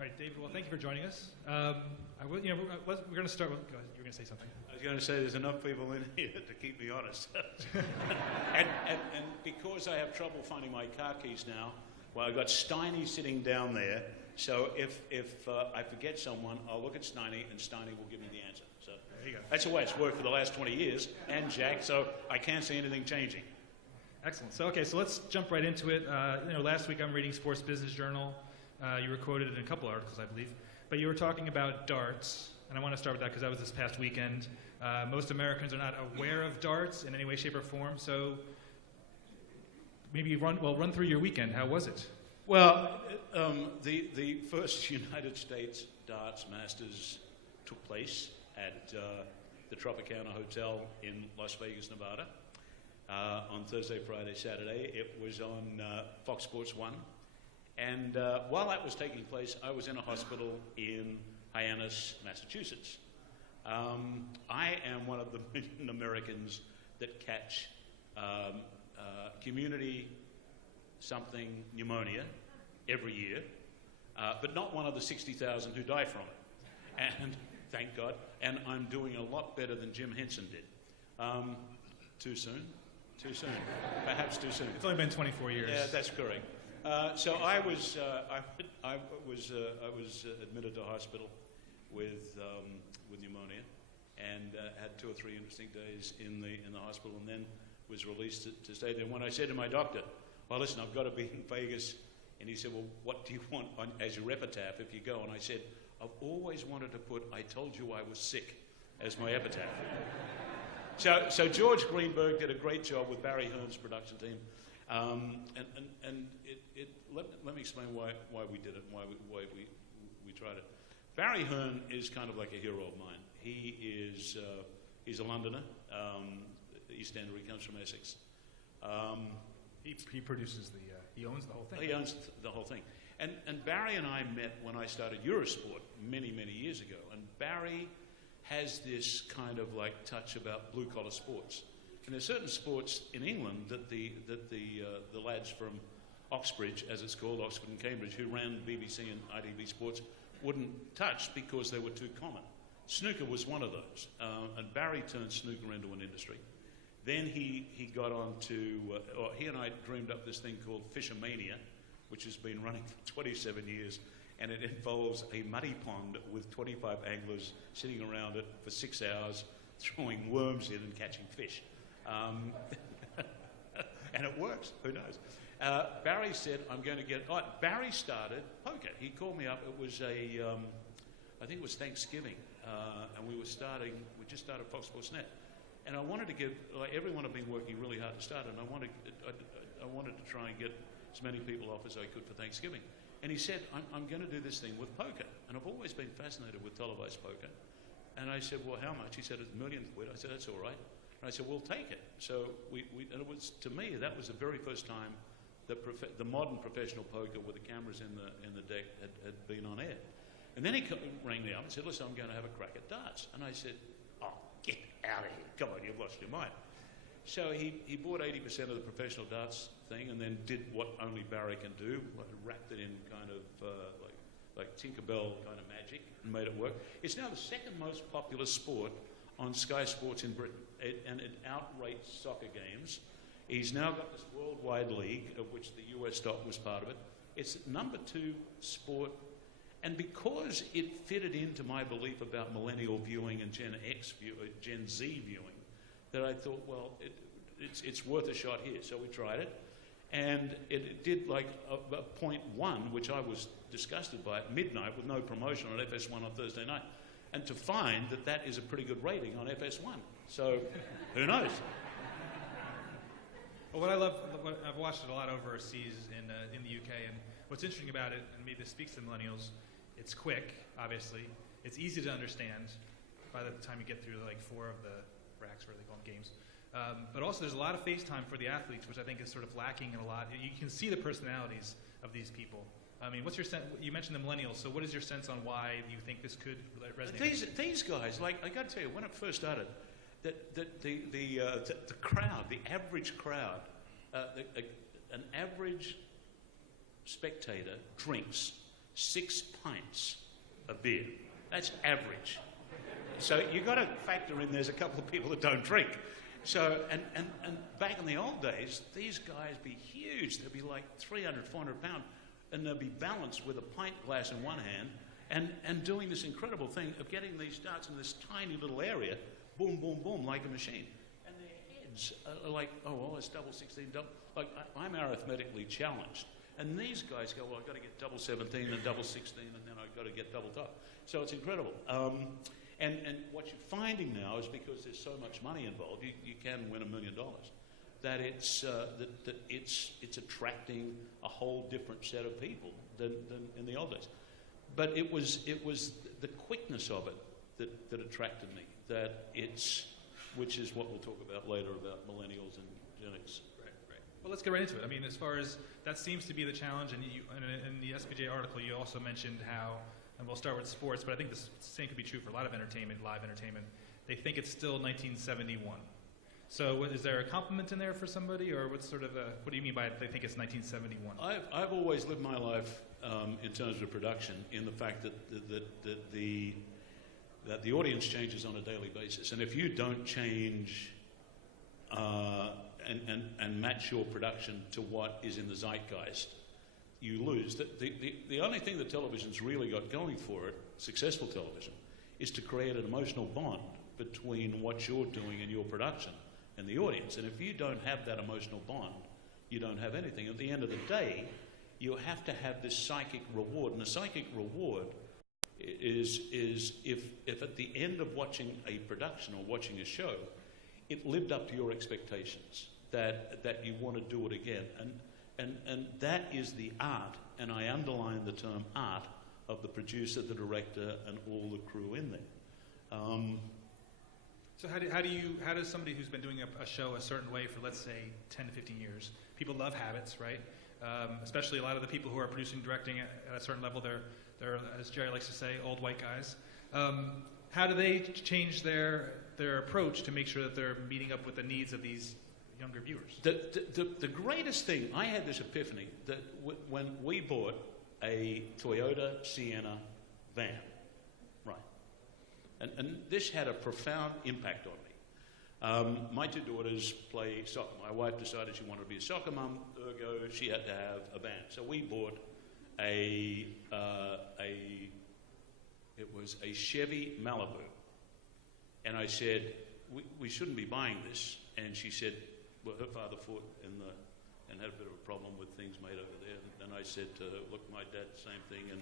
right, David. Well, thank you for joining us. We're going to start. With, you were going to say something. I was going to say there's enough people in here to keep me honest. and because I have trouble finding my car keys now, well, I've got Steiny sitting down there. So if I forget someone, I'll look at Steiny, and Steiny will give me the answer. So there you go. That's the way it's worked for the last 20 years, and Jack. So I can't see anything changing. Excellent. So okay, so let's jump right into it. Last week I'm reading Sports Business Journal. You were quoted in a couple articles, I believe, but you were talking about darts, and I want to start with that because that was this past weekend. Most Americans are not aware of darts in any way, shape, or form. So maybe run through your weekend. How was it? Well, the first United States Darts Masters took place at the Tropicana Hotel in Las Vegas, Nevada, on Thursday, Friday, Saturday. It was on Fox Sports 1. And while that was taking place, I was in a hospital in Hyannis, Massachusetts. I am one of the million Americans that catch community something pneumonia every year, but not one of the 60,000 who die from it. And thank God. And I'm doing a lot better than Jim Henson did. Too soon? Too soon. Perhaps too soon. It's only been 24 years. Yeah, that's correct. So I was admitted to hospital with pneumonia, and had 2 or 3 interesting days in the hospital, and then was released to stay there. When I said to my doctor, "Well, listen, I've got to be in Vegas," and he said, "Well, what do you want as your epitaph if you go?" And I said, "I've always wanted to put 'I told you I was sick' as my epitaph." So George Greenberg did a great job with Barry Hearn's production team. Let me explain why we did it, why we tried it. Barry Hearn is kind of like a hero of mine. He's a Londoner, East Ender. He comes from Essex. He produces he owns the whole thing. He owns the whole thing. And Barry and I met when I started Eurosport many, many years ago. And Barry has this kind of like touch about blue collar sports. And there's certain sports in England that the lads from Oxbridge, as it's called, Oxford and Cambridge, who ran BBC and ITV Sports, wouldn't touch because they were too common. Snooker was one of those, and Barry turned snooker into an industry. Then he got on to, he and I dreamed up this thing called Fishermania, which has been running for 27 years, and it involves a muddy pond with 25 anglers sitting around it for 6 hours, throwing worms in and catching fish. And it works, who knows? Barry said, I'm going to get, Barry started poker. He called me up, it was I think it was Thanksgiving, and we just started Fox Sports Net. And I wanted to give, like everyone had been working really hard to start it, and I wanted to try and get as many people off as I could for Thanksgiving. And he said, I'm going to do this thing with poker. And I've always been fascinated with televised poker. And I said, well, how much? He said, £1 million. I said, that's all right. And I said, we'll take it. So and it was, to me, that was the very first time that the modern professional poker with the cameras in the deck had been on air. And then he rang me up and said, listen, I'm going to have a crack at darts. And I said, oh, get out of here. Come on, you've lost your mind. So he bought 80% of the professional darts thing and then did what only Barry can do, wrapped it in kind of like Tinkerbell kind of magic and made it work. It's now the second most popular sport on Sky Sports in Britain, and it outrates soccer games. He's now got this worldwide league, of which the US stock was part of it. It's number 2 sport, and because it fitted into my belief about millennial viewing and Gen Z viewing, that I thought, well, it's worth a shot here. So we tried it, and it did like a 0.1, which I was disgusted by at midnight with no promotion on FS1 on Thursday night. And to find that is a pretty good rating on FS1. So who knows? Well, I've watched it a lot overseas in the UK, and what's interesting about it, and maybe this speaks to millennials, it's quick, obviously. It's easy to understand by the time you get through like 4 of the racks, where they call them games. But also there's a lot of face time for the athletes, which I think is sort of lacking in a lot. You can see the personalities of these people. I mean, what's your sense? You mentioned the millennials, so what is your sense on why you think this could resonate? These guys, like, I got to tell you, when it first started, the crowd, the average crowd, an average spectator drinks 6 pints of beer. That's average. So you've got to factor in there's a couple of people that don't drink. So, and back in the old days, these guys be huge. They'd be like 300, 400 pounds, and they'd be balanced with a pint glass in one hand and doing this incredible thing of getting these darts in this tiny little area, boom, boom, boom, like a machine. And their heads are like, oh, well, it's double 16, double. Like, I'm arithmetically challenged. And these guys go, well, I've got to get double 17 and double 16, and then I've got to get double top. So it's incredible. And what you're finding now is because there's so much money involved, you can win $1 million. That it's that it's attracting a whole different set of people than in the old days. But it was the quickness of it that attracted me. Which is what we'll talk about later about millennials and Gen X. Right. Well, let's get right into it. I mean, as far as that seems to be the challenge, and in the SBJ article, you also mentioned how. And we'll start with sports, but I think the same could be true for a lot of entertainment, live entertainment. They think it's still 1971. So is there a compliment in there for somebody, or what do you mean by they think it's 1971? I've always lived my life in terms of production in the fact that the audience changes on a daily basis. And if you don't change and match your production to what is in the zeitgeist, you lose. The only thing that television's really got going for it, successful television, is to create an emotional bond between what you're doing in your production and the audience. And if you don't have that emotional bond, you don't have anything. At the end of the day, you have to have this psychic reward. And the psychic reward is if at the end of watching a production or watching a show, it lived up to your expectations, that you want to do it again. And that is the art, and I underline the term art, of the producer, the director, and all the crew in there. So how does somebody who's been doing a show a certain way for, let's say, 10 to 15 years, people love habits, right? Especially a lot of the people who are producing, directing at a certain level, they're, as Jerry likes to say, old white guys. How do they change their approach to make sure that they're meeting up with the needs of these younger viewers? The greatest thing, I had this epiphany that when we bought a Toyota Sienna van, right, and this had a profound impact on me. My two daughters play soccer. My wife decided she wanted to be a soccer mum, ergo she had to have a van. So we bought it was a Chevy Malibu. And I said, we shouldn't be buying this. And she said, well, her father fought and had a bit of a problem with things made over there. And I said to her, look, my dad, same thing, and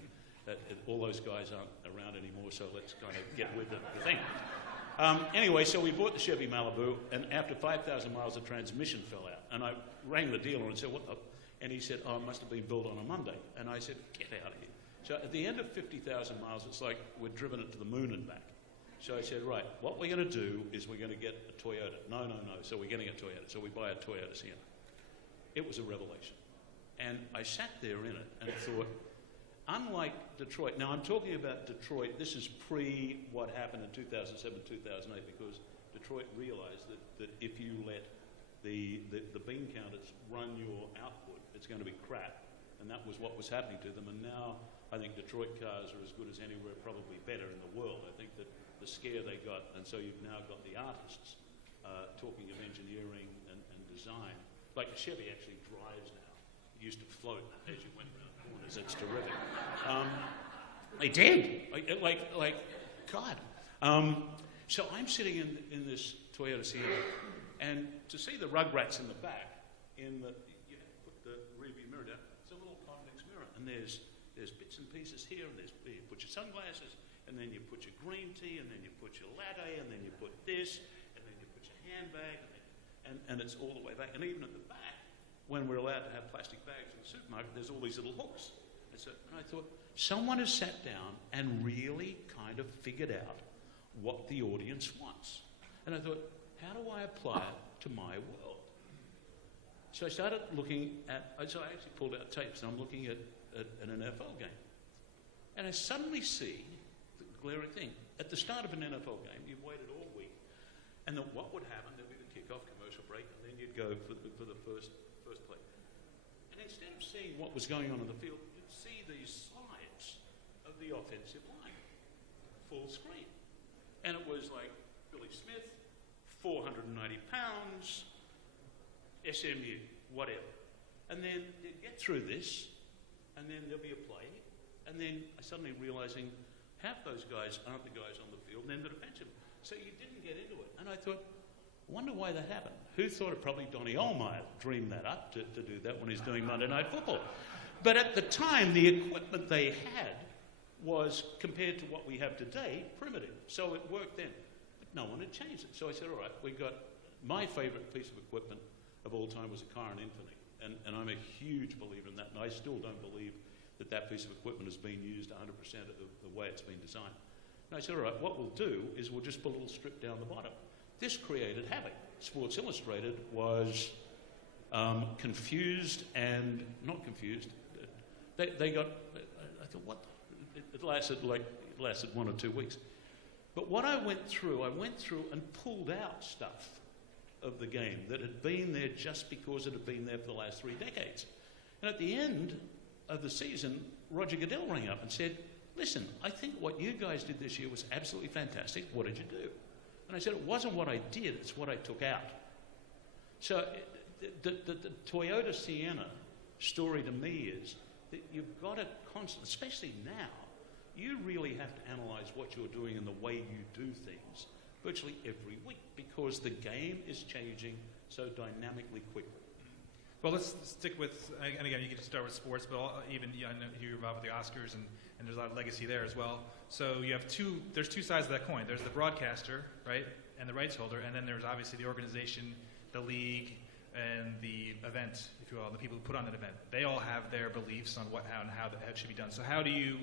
all those guys aren't around anymore, so let's kind of get with the thing. Anyway, so we bought the Chevy Malibu, and after 5,000 miles, the transmission fell out. And I rang the dealer and said, what the? And he said, oh, it must have been built on a Monday. And I said, get out of here. So at the end of 50,000 miles, it's like we'd driven it to the moon and back. So I said, right, what we're going to do is we're going to get a Toyota. No. So we're getting a Toyota. So we buy a Toyota Sienna. It was a revelation. And I sat there in it and thought, unlike Detroit, now I'm talking about Detroit, this is pre what happened in 2007, 2008, because Detroit realized that if you let the bean counters run your output, it's going to be crap. And that was what was happening to them. And now I think Detroit cars are as good as anywhere, probably better in the world. I think that the scare they got, and so you've now got the artists talking of engineering and design. Like Chevy actually drives now. It used to float as you went around corners. It's terrific. They did. Like God. So I'm sitting in this Toyota Sienna, and to see the Rugrats in the back, put the rearview mirror down, it's a little convex mirror, and there's bits and pieces here, and you put your sunglasses, and then you put your green tea, and then you put your latte, and then you put this, and then you put your handbag, and it's all the way back. And even at the back, when we're allowed to have plastic bags in the supermarket, there's all these little hooks. And I thought, someone has sat down and really kind of figured out what the audience wants. And I thought, how do I apply it to my world? So I started looking so I actually pulled out tapes, and I'm looking at an NFL game. And I suddenly see the glaring thing. At the start of an NFL game, you've waited all week, and then what would happen? There'd be the kickoff, commercial break, and then you'd go for the first play. And instead of seeing what was going on in the field, you'd see these slides the offensive line, full screen. And it was like Billy Smith, 490 pounds, SMU, whatever. And then you get through this, and then there'll be a play, and then suddenly realizing half those guys aren't the guys on the field, and then the defensive. So you didn't get into it. And I thought, I wonder why that happened. Who thought it? Probably Donny Olmeyer dreamed that up to do that when he's doing Monday Night Football. But at the time, the equipment they had was, compared to what we have today, primitive. So it worked then. But no one had changed it. So I said, all right, we got my favourite piece of equipment of all time was a Car and Infinity. And I'm a huge believer in that. And I still don't believe that that piece of equipment has been used 100% of the way it's been designed. And I said, all right, what we'll do is we'll just put a little strip down the bottom. This created havoc. Sports Illustrated was confused and not confused. They got, I thought, what? It lasted 1 or 2 weeks. But what I went through and pulled out stuff of the game that had been there just because it had been there for the last 3 decades. And at the end of the season, Roger Goodell rang up and said, listen, I think what you guys did this year was absolutely fantastic. What did you do? And I said, it wasn't what I did, it's what I took out. So the Toyota Sienna story to me is that you've got to constantly, especially now, you really have to analyse what you're doing and the way you do things virtually every week because the game is changing so dynamically quickly. Well, let's stick with, and again, you can start with sports, but even I know you're involved with the Oscars, and there's a lot of legacy there as well. So you have there's two sides of that coin. There's the broadcaster, right, and the rights holder, and then there's obviously the organization, the league, and the event, if you will, the people who put on that event. They all have their beliefs on how that should be done. So how do you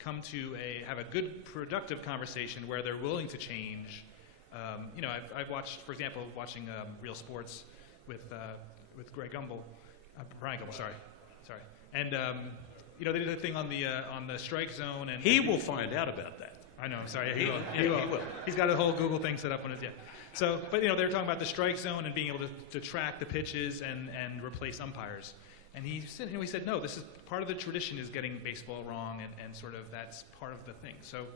come to have a good, productive conversation where they're willing to change? I've watched, for example, watching Real Sports with Greg Gumbel, Brian Gumbel, sorry, and they did a thing on the strike zone, and he will find out about that. I know, I'm sorry, yeah, he will. He's got a whole Google thing set up on his, yeah. So, but they're talking about the strike zone and being able to track the pitches and replace umpires. And he said, no, this is part of the tradition is getting baseball wrong, and sort of that's part of the thing. So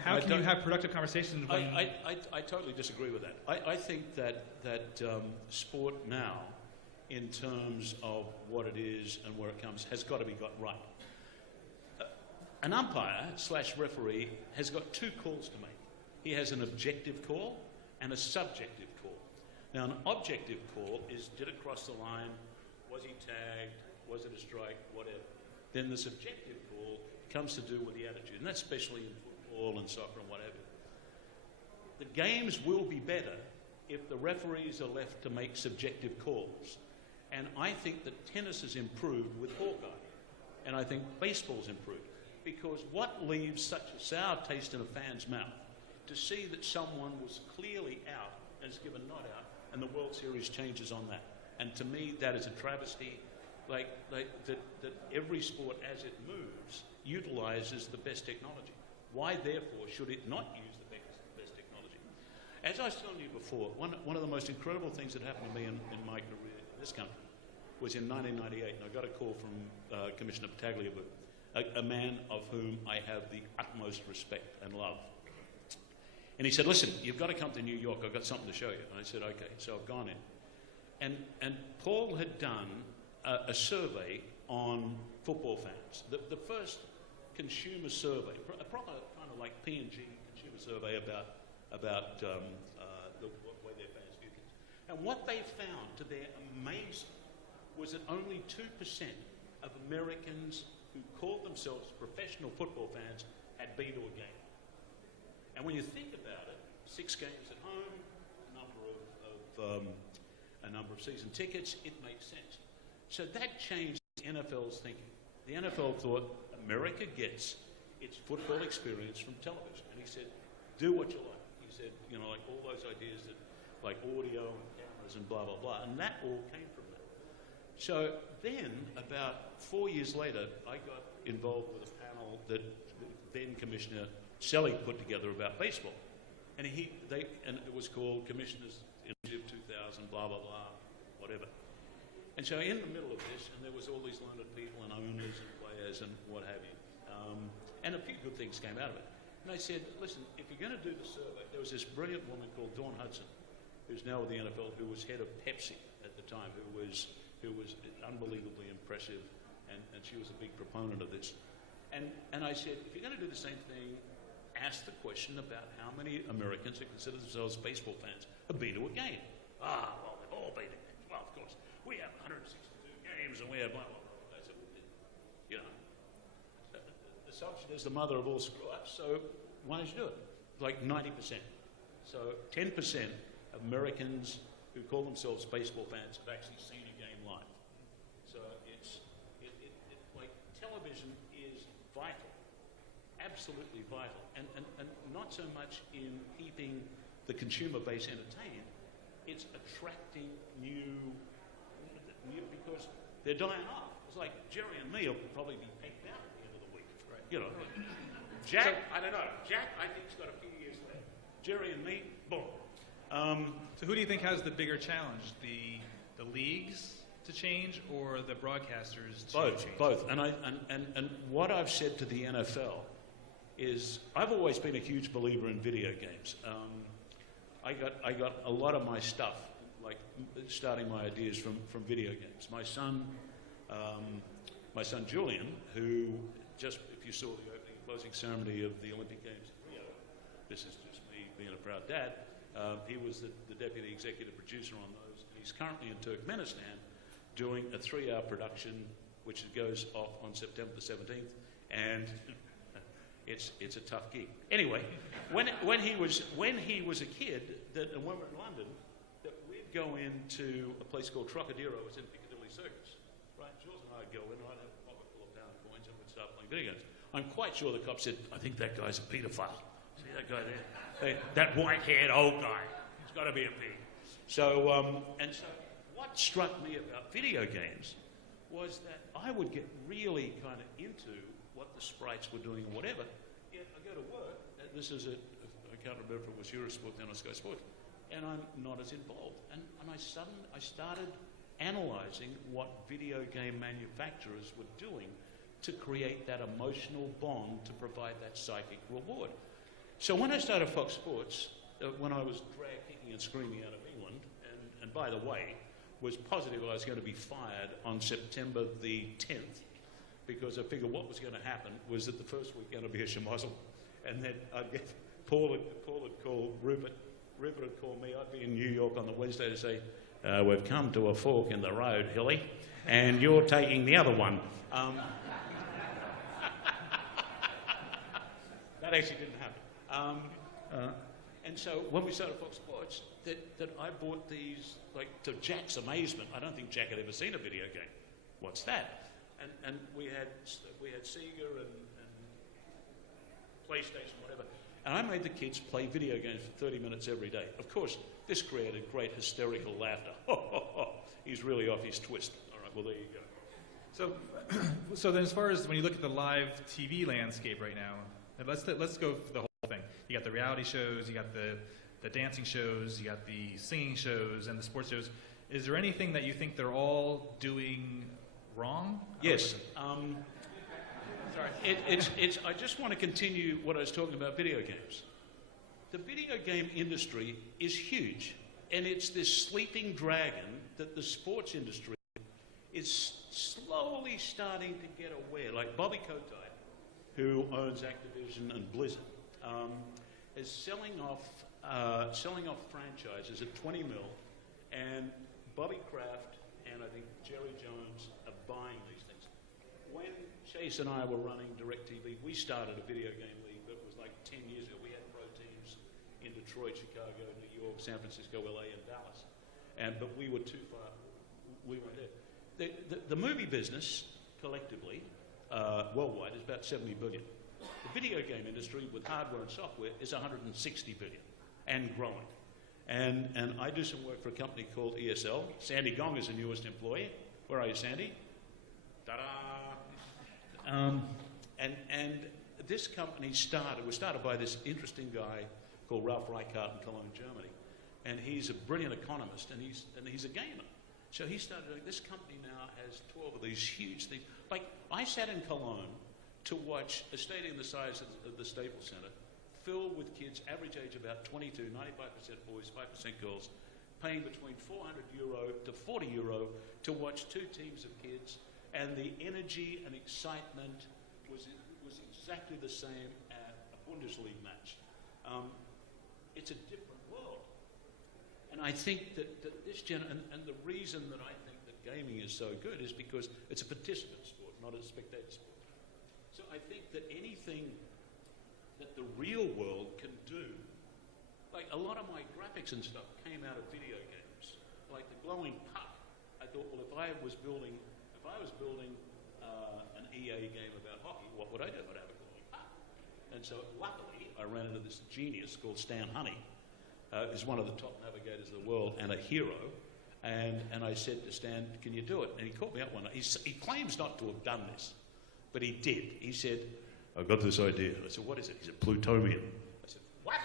how can you have productive conversations when... I totally disagree with that. I think that sport now, in terms of what it is and where it comes, has got to be got right. An umpire / referee has got 2 calls to make. He has an objective call and a subjective call. Now, an objective call is, did it cross the line? Was he tagged? Was it a strike? Whatever. Then the subjective call comes to do with the attitude, and that's especially in football and soccer and whatever. The games will be better if the referees are left to make subjective calls. And I think that tennis has improved with Hawkeye, and I think baseball's improved. Because what leaves such a sour taste in a fan's mouth to see that someone was clearly out and is given not out, and the World Series changes on that. And to me, that is a travesty. That every sport, as it moves, utilises the best technology. Why, therefore, should it not use the best technology? As I was telling you before, one of the most incredible things that happened to me in my career in this country was in 1998, and I got a call from Commissioner Battaglia, a man of whom I have the utmost respect and love. And he said, listen, you've got to come to New York, I've got something to show you. And I said, okay. So I've gone in. And Paul had done a survey on football fans, the first consumer survey, a proper kind of like P&G consumer survey about the way their fans view things. And what they found, to their amazement, was that only 2% of Americans who called themselves professional football fans had been to a game. And when you think about it, 6 games at home, a number of season tickets, it makes sense. So that changed the NFL's thinking. The NFL thought America gets its football experience from television. And he said, do what you like. He said, like all those ideas that, like audio and cameras and blah, blah, blah. And that all came from that. So then, about 4 years later, I got involved with a panel that then Commissioner Selly put together about baseball. And it was called Commissioners Initiative 2000, blah, blah, blah, whatever. And so in the middle of this, and there was all these learned people and owners and players and what have you, and a few things came out of it. And I said, listen, if you're going to do the survey, there was this brilliant woman called Dawn Hudson, who's now with the NFL, who was head of Pepsi at the time, who was unbelievably impressive, and she was a big proponent of this. And I said, if you're going to do the same thing, ask the question about how many Americans who consider themselves baseball fans have been to a game. Well, they've all been to games. Well, of course, we have 162 games, and we have blah, blah, blah. I said, well, you know, assumption is the mother of all screw-ups, so why don't you do it? Like 90%. So 10% of Americans who call themselves baseball fans have actually seen a game live. So it's like television is vital, absolutely vital, and not so much in keeping the consumer base entertained, it's attracting new because they're dying off. It's like Jerry and me will probably be pegged out at the end of the week. Right. You know, Jack, I don't know. Jack, I think, has got a few years left. Jerry and me, boom. So who do you think has the bigger challenge, the leagues to change or the broadcasters to change? Both. And what I've said to the NFL is I've always been a huge believer in video games. I got a lot of my stuff, like starting my ideas from video games. My son Julian, who just, if you saw the opening and closing ceremony of the Olympic Games in Rio, this is just me being a proud dad. He was the deputy executive producer on those. He's currently in Turkmenistan doing a 3-hour production, which goes off on September the 17th, and it's a tough gig. Anyway, when he was a kid, and when we were in London, that we'd go into a place called Trocadero. It's in Piccadilly Circus, right? Jules and I'd go in, and I'd have a pocket full of pound coins, and we'd start playing video games. I'm quite sure the cop said, "I think that guy's a paedophile. See that guy there? That white-haired old guy. He's got to be a pig." So what struck me about video games was that I would get really kind of into what the sprites were doing or whatever. Yet I go to work, and this is I can't remember if it was Eurosport then or Sky Sport, and I'm not as involved. And I started analysing what video game manufacturers were doing to create that emotional bond to provide that psychic reward. So when I started Fox Sports, when I was dragged kicking and screaming out of England, and by the way, was positive I was going to be fired on September the 10th, because I figured what was going to happen was that the first week going to be a schmozzle, and then I'd get Paul would call Rupert would call me. I'd be in New York on the Wednesday to say, "We've come to a fork in the road, Hilly, and you're taking the other one." That actually didn't happen. And so when we started Fox Sports, that I bought these, like, to Jack's amazement. I don't think Jack had ever seen a video game. What's that? And we had Sega and PlayStation, whatever. And I made the kids play video games for 30 minutes every day. Of course, this created great hysterical laughter. He's really off his twist. All right, well, there you go. So then as far as when you look at the live TV landscape right now, let's go for the whole thing. You got the reality shows, you got the dancing shows, you got the singing shows, and the sports shows. Is there anything that you think they're all doing wrong? Yes. Sorry. I just want to continue what I was talking about video games. The video game industry is huge, and it's this sleeping dragon that the sports industry is slowly starting to get aware. Like Bobby Kotick, who owns Activision and Blizzard, is selling off franchises at 20 mil, and Bobby Kraft and I think Jerry Jones are buying these things. When Chase and I were running DirecTV, we started a video game league that was like 10 years ago. We had pro teams in Detroit, Chicago, New York, San Francisco, LA, and Dallas. But we were too far. We weren't there. The movie business, collectively, worldwide, is about 70 billion. The video game industry, with hardware and software, is 160 billion and growing. And I do some work for a company called ESL. Sandy Gong is the newest employee. Where are you, Sandy? Ta-da! And this company was started by this interesting guy called Ralph Reichart in Cologne, Germany. And he's a brilliant economist, and he's a gamer. So he started doing, this company now has 12 of these huge things. Like, I sat in Cologne to watch a stadium the size of the Staples Center, filled with kids, average age about 22, 95% boys, 5% girls, paying between €400 to €40 to watch two teams of kids, and the energy and excitement was exactly the same at a Bundesliga match. It's a different world. And I think that this and the reason that I think that gaming is so good is because it's a participant sport, not a spectator sport. So I think that anything that the real world can do, like a lot of my graphics and stuff came out of video games, like the glowing puck. I thought, well, if I was building an EA game about hockey, what would I do? I'd have a glowing puck. And so luckily, I ran into this genius called Stan Honey, who's one of the top navigators of the world and a hero. And I said to Stan, can you do it? And he called me up one night. He claims not to have done this, but he did. He said, I've got this idea. I said, what is it? He said, plutonium. I said, what?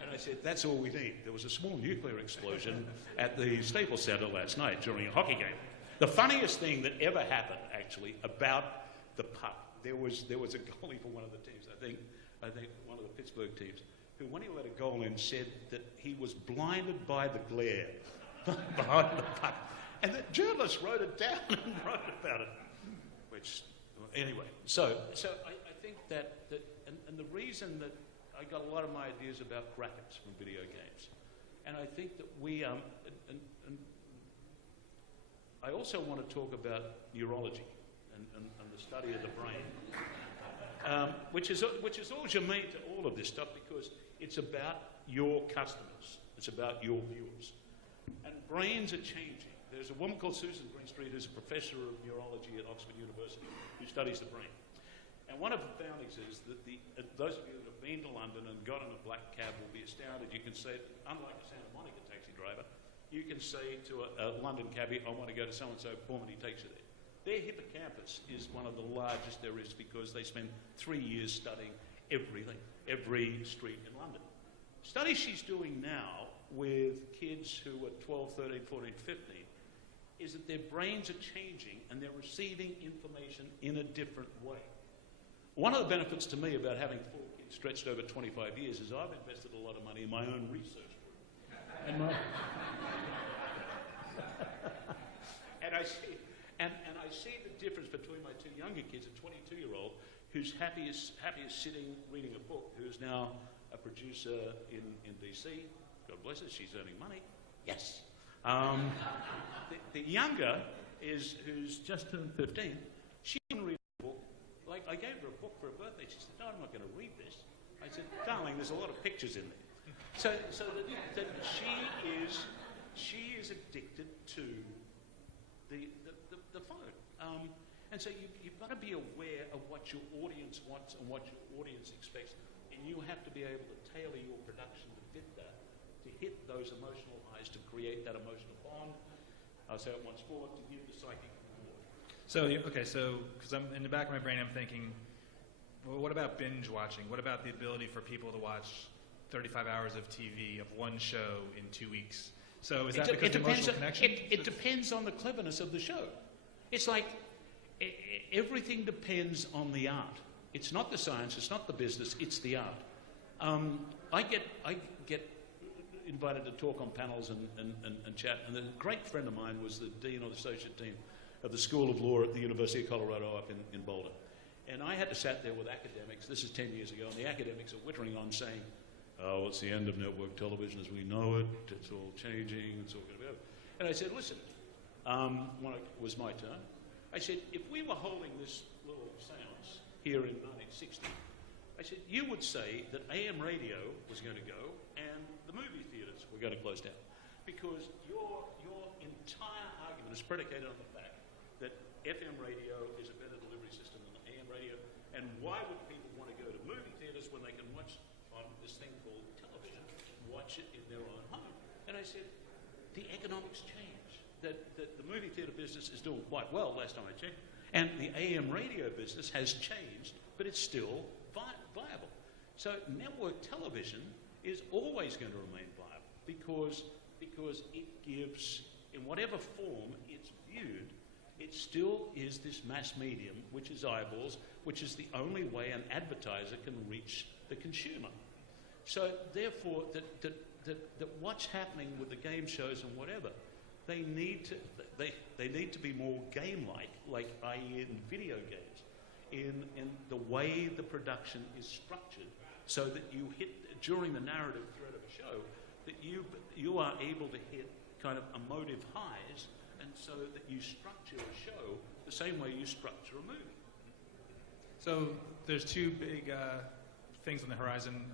And I said, that's all we need. There was a small nuclear explosion at the Staples Center last night during a hockey game. The funniest thing that ever happened, actually, about the puck, there was a goalie for one of the teams, I think one of the Pittsburgh teams, who, when he let a goal in, said that he was blinded by the glare behind the puck. And the journalist wrote it down and wrote about it. Which, anyway, so I think that and the reason that I got a lot of my ideas about graphics from video games, and I think that we and I also want to talk about neurology and the study of the brain, which is all germane to all of this stuff because it's about your customers, it's about your viewers, and brains are changing. There's a woman called Susan Greenstreet who's a professor of neurology at Oxford University who studies the brain. And one of her findings is that those of you that have been to London and got in a black cab will be astounded. You can say, unlike a Santa Monica taxi driver, you can say to a London cabbie, I want to go to so-and-so, boom, and he takes you there. Their hippocampus is one of the largest there is because they spend 3 years studying everything, every street in London. Study she's doing now with kids who are 12, 13, 14, 15 is that their brains are changing and they're receiving information in a different way. One of the benefits to me about having 4 kids stretched over 25 years is I've invested a lot of money in my own research group. And I see the difference between my 2 younger kids, a 22-year-old who's happy as sitting reading a book, who's now a producer in DC. God bless her, she's earning money. Yes. The younger who's just turned 15. She can read a book. Like, I gave her a book for her birthday. She said, no, I'm not going to read this. I said, darling, there's a lot of pictures in there. So that she is addicted to the phone. And so you've got to be aware of what your audience wants and what your audience expects. And you have to be able to tailor your production to fit that, to hit those emotional highs, to create that emotional bond. I'll say it once more, to give the psychic reward. So, okay, because I'm in the back of my brain, I'm thinking, well, what about binge watching? What about the ability for people to watch 35 hours of TV of one show in 2 weeks? So is that because of emotional connection? It depends on the cleverness of the show. It's like everything depends on the art. It's not the science, it's not the business, it's the art. I get invited to talk on panels and chat, and a great friend of mine was the dean or the associate dean of the School of Law at the University of Colorado up in Boulder. And I had to sat there with academics, this is 10 years ago, and the academics are wittering on saying, oh, it's the end of network television as we know it, it's all changing, it's all going to be over. And I said, listen, when it was my turn, I said, if we were holding this little seance here in 1960, I said, you would say that AM radio was going to go and the movie theatres were going to close down. Because your entire argument is predicated on the fact that FM radio is a better delivery system than AM radio. And why would people want to go to movie theatres when they can watch on this thing called television, watch it in their own home? And I said, the economics change. That the movie theatre business is doing quite well, last time I checked. And the AM radio business has changed, but it's still viable. So network television is always going to remain viable because it gives, in whatever form it's viewed, it still is this mass medium, which is eyeballs, which is the only way an advertiser can reach the consumer. So therefore, that what's happening with the game shows and whatever, they need to be more game-like, i.e. in video games, in the way the production is structured, so that you hit, during the narrative thread of a show, that you are able to hit kind of emotive highs, and so that you structure a show the same way you structure a movie. So there's two big things on the horizon.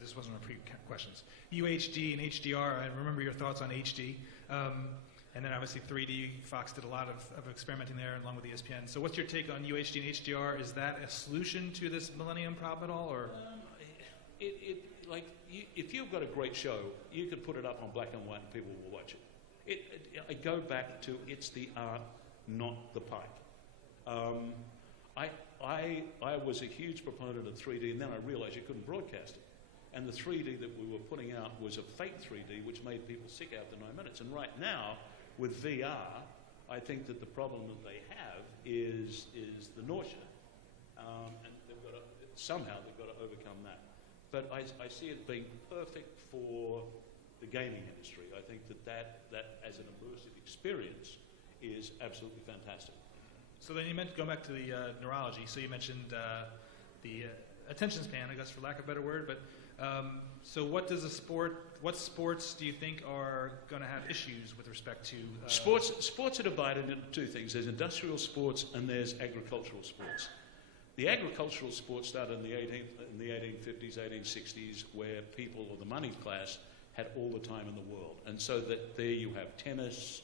This wasn't a pre-questions. UHD and HDR. I remember your thoughts on HD. And then obviously 3D. Fox did a lot of experimenting there along with ESPN. So what's your take on UHD and HDR? Is that a solution to this millennium problem at all? Or? If you've got a great show, you can put it up on black and white and people will watch it. I go back to it's the art, not the pipe. I was a huge proponent of 3D, and then I realized you couldn't broadcast it. And the 3D that we were putting out was a fake 3D, which made people sick after 9 minutes. And right now, with VR, I think that the problem that they have is the nausea. And somehow they've got to overcome that. But I see it being perfect for the gaming industry. I think that as an immersive experience is absolutely fantastic. So then you meant, going back to the neurology, so you mentioned the attention span, I guess, for lack of a better word, but so what sports do you think are going to have issues with respect to... Sports are divided into two things. There's industrial sports and there's agricultural sports. The agricultural sports started in the 1850s, 1860s, where people of the money class had all the time in the world. And so that there you have tennis,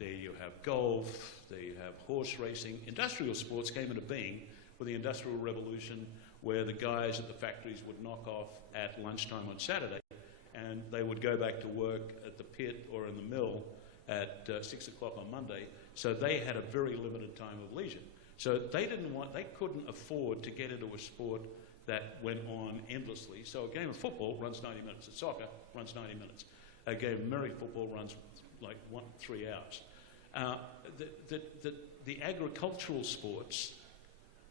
there you have golf, there you have horse racing. Industrial sports came into being with the Industrial Revolution, where the guys at the factories would knock off at lunchtime on Saturday, and they would go back to work at the pit or in the mill at 6 o'clock on Monday. So they had a very limited time of leisure. So they couldn't afford to get into a sport that went on endlessly. So a game of football runs 90 minutes. A soccer runs 90 minutes. A game of American football runs like 3 hours. The agricultural sports,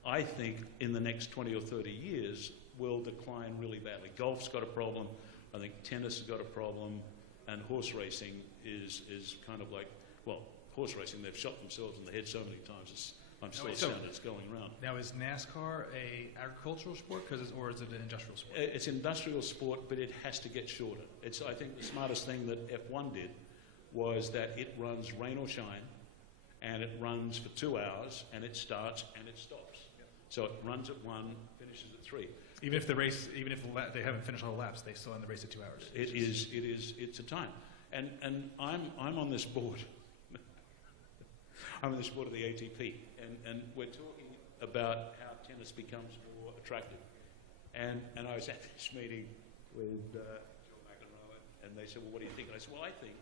I think, in the next 20 or 30 years, will decline really badly. Golf's got a problem. I think tennis has got a problem. And horse racing is kind of like, well, horse racing, they've shot themselves in the head so many times, I'm still saying it's going around. Now, is NASCAR a agricultural sport, or is it an industrial sport? It's industrial sport, but it has to get shorter. I think the smartest thing that F1 did was that it runs rain or shine, and it runs for 2 hours, and it starts and it stops. Yep. So it runs at 1, finishes at 3. Even if they haven't finished all the laps, they still end the race at 2 hours. It's a time. And I'm on this board. I'm on this board of the ATP, and we're talking about how tennis becomes more attractive. And I was at this meeting with John McEnroe, and they said, well, what do you think? And I said, well, I think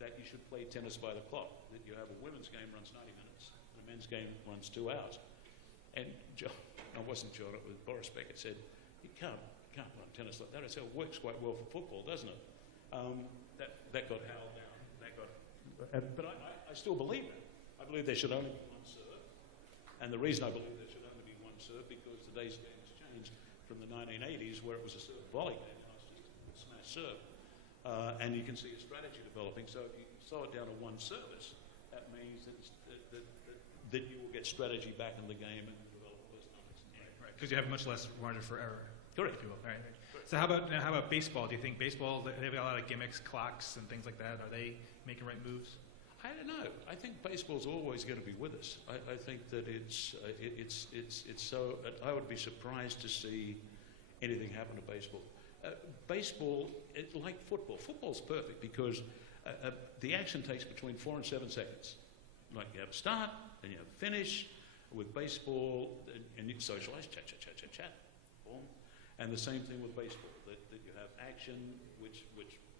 that you should play tennis by the clock, that you have a women's game runs 90 minutes, and a men's game runs 2 hours. And John, it wasn't John, it was Boris Beckett, said, you can't run tennis like that. I said, it works quite well for football, doesn't it? That got howled down. But I still believe it. I believe there should only be one serve. And the reason I believe there should only be one serve, because today's game has changed from the 1980s, where it was a serve volley game, now it's just a smash serve. And you can see a strategy developing. So if you slow it down to one service, that means that you will get strategy back in the game and develop less numbers. Right, because you have much less margin for error. Correct. All right. So how about baseball? Do you think baseball, they've got a lot of gimmicks, clocks, and things like that? Are they making right moves? I don't know. I think baseball's always going to be with us. I think that it's so. I would be surprised to see anything happen to baseball. Baseball, like football. Football's perfect because the action takes between 4 and 7 seconds. Like you have a start, then you have a finish. With baseball, and you socialize, chat, boom. And the same thing with baseball. That you have action, which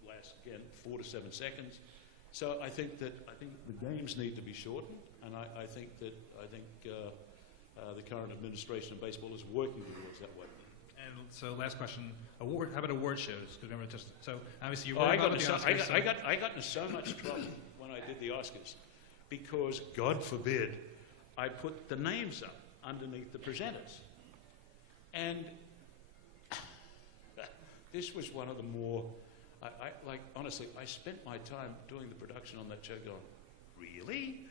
lasts again 4 to 7 seconds. So I think the games need to be shortened, and I think the current administration of baseball is working towards that way. And so, last question: how about award shows? So obviously, I got into so much trouble when I did the Oscars, because God forbid I put the names up underneath the presenters. And this was one of the more, honestly, I spent my time doing the production on that show going, really?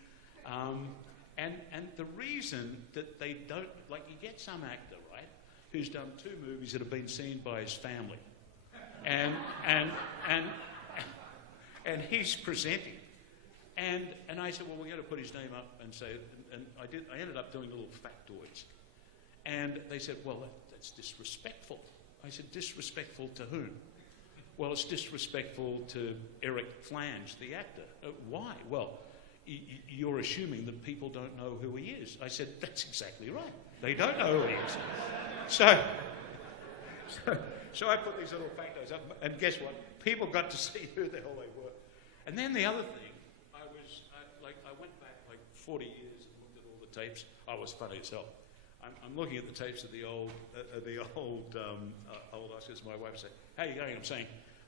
And the reason that they don't, like, you get some actor, right, who's done 2 movies that have been seen by his family, and he's presenting, and I said, well, we're going to put his name up and say, and I ended up doing little factoids, and they said, well, that's disrespectful. I said, disrespectful to whom? Well, it's disrespectful to Eric Flange, the actor. Why? Well, you're assuming that people don't know who he is. I said, that's exactly right. They don't know who he is. So I put these little factos up, and guess what? People got to see who the hell they were. And then the other thing, I went back like 40 years and looked at all the tapes. I was funny as hell. I'm looking at the tapes of the old Oscars. My wife said, how are you going? I'm saying,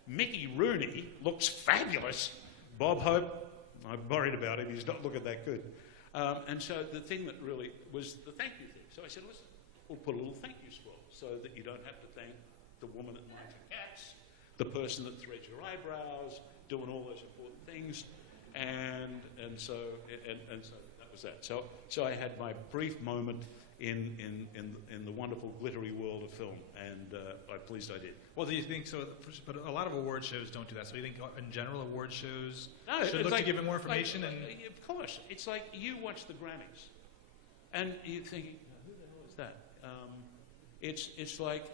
Mickey Rooney looks fabulous. Bob Hope, I'm worried about him. He's not looking that good. And so the thing that really was the thank you thing. So I said, listen, we'll put a little thank you scroll so that you don't have to thank the woman that minds your cats, the person that threads your eyebrows, doing all those important things. And so that was that. So I had my brief moment in the wonderful glittery world of film, and I'm pleased I did. Well, do you think so? But a lot of award shows don't do that. So you think, in general, award shows No, should it's look like, to give it more information? Of course, it's like you watch the Grammys, and you think, who the hell is that? It's like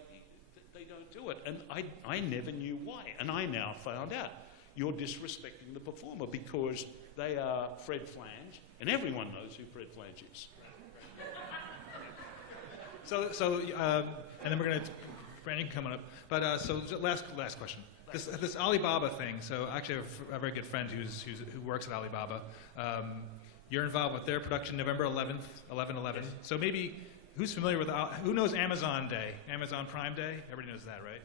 they don't do it, and I never knew why, and I now found out. You're disrespecting the performer because they are Fred Flange, and everyone knows who Fred Flange is. So, and then we're going to branding coming up. But so last question. This Alibaba thing. So actually, I have a very good friend who works at Alibaba. You're involved with their production November 11th, 11/11. Yes. So maybe who's familiar with who knows Amazon Day, Amazon Prime Day? Everybody knows that, right?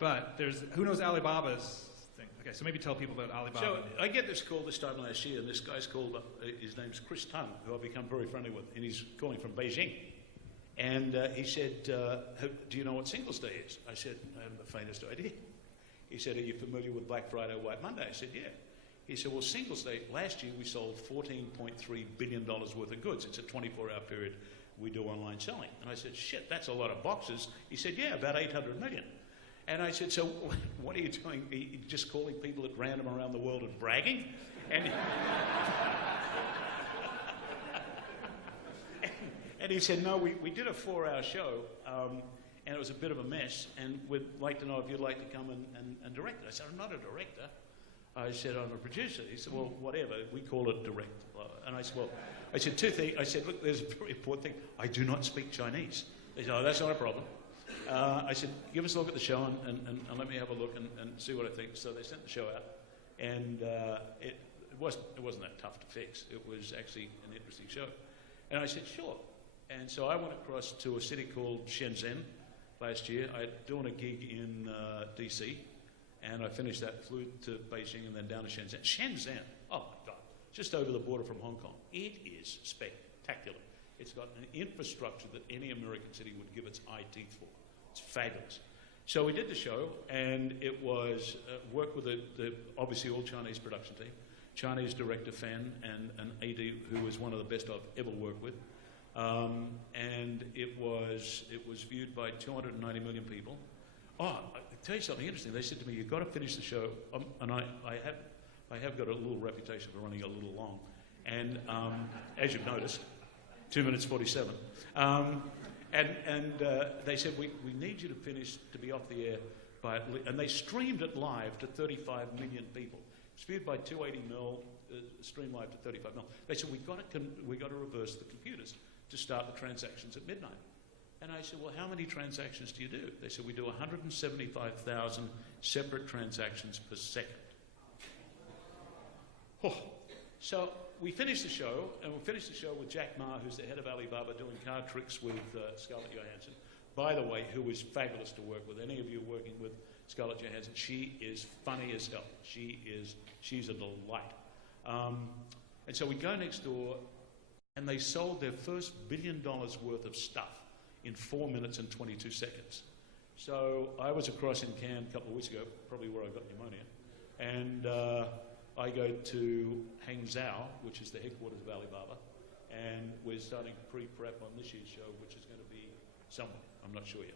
But who knows Alibaba's thing? Okay, so maybe tell people about Alibaba. So I get this call this time last year, and this guy's called. His name's Chris Tung, who I've become very friendly with, and he's calling from Beijing. And he said, do you know what Singles Day is? I said, I haven't the faintest idea. He said, are you familiar with Black Friday, White Monday? I said, yeah. He said, well, Singles Day, last year we sold $14.3 billion worth of goods. It's a 24-hour period we do online selling. And I said, shit, that's a lot of boxes. He said, yeah, about 800 million. And I said, so what are you doing? Are you just calling people at random around the world and bragging? And he said, no, we did a 4-hour show, and it was a bit of a mess, and we'd like to know if you'd like to come and direct it. I said, I'm not a director. I said, I'm a producer. He said, well, whatever. We call it direct. And I said, well, I said, 2 things. I said, look, there's a very important thing. I do not speak Chinese. They said, oh, that's not a problem. I said, give us a look at the show and let me have a look and see what I think. So they sent the show out, and it wasn't that tough to fix. It was actually an interesting show. And I said, sure. And so I went across to a city called Shenzhen last year. I had doing a gig in DC, and I finished that, flew to Beijing and then down to Shenzhen. Shenzhen, oh my God, just over the border from Hong Kong. It is spectacular. It's got an infrastructure that any American city would give its eye teeth for. It's fabulous. So we did the show, and it was worked with the obviously all Chinese production team, Chinese director Fan, and an AD who was one of the best I've ever worked with. And it was viewed by 290 million people. Oh, I'll tell you something interesting. They said to me, you've got to finish the show. And I have got a little reputation for running a little long. And as you've noticed, 2 minutes 47. And they said, we need you to finish, to be off the air by and they streamed it live to 35 million people. It's viewed by 280 mil, streamed live to 35 mil. They said, we got to reverse the computers to start the transactions at midnight. And I said, well, how many transactions do you do? They said, we do 175,000 separate transactions per second. Oh. So we finished the show, and we finished the show with Jack Ma, who's the head of Alibaba, doing card tricks with Scarlett Johansson. By the way, who is fabulous to work with. Any of you working with Scarlett Johansson, she is funny as hell. She's a delight. And so we go next door, And they sold their first $1 billion worth of stuff in 4 minutes and 22 seconds. So I was across in Cannes a couple of weeks ago, probably where I got pneumonia, and I go to Hangzhou, which is the headquarters of Alibaba, and we're starting to pre-prep on this year's show, which is going to be somewhere. I'm not sure yet.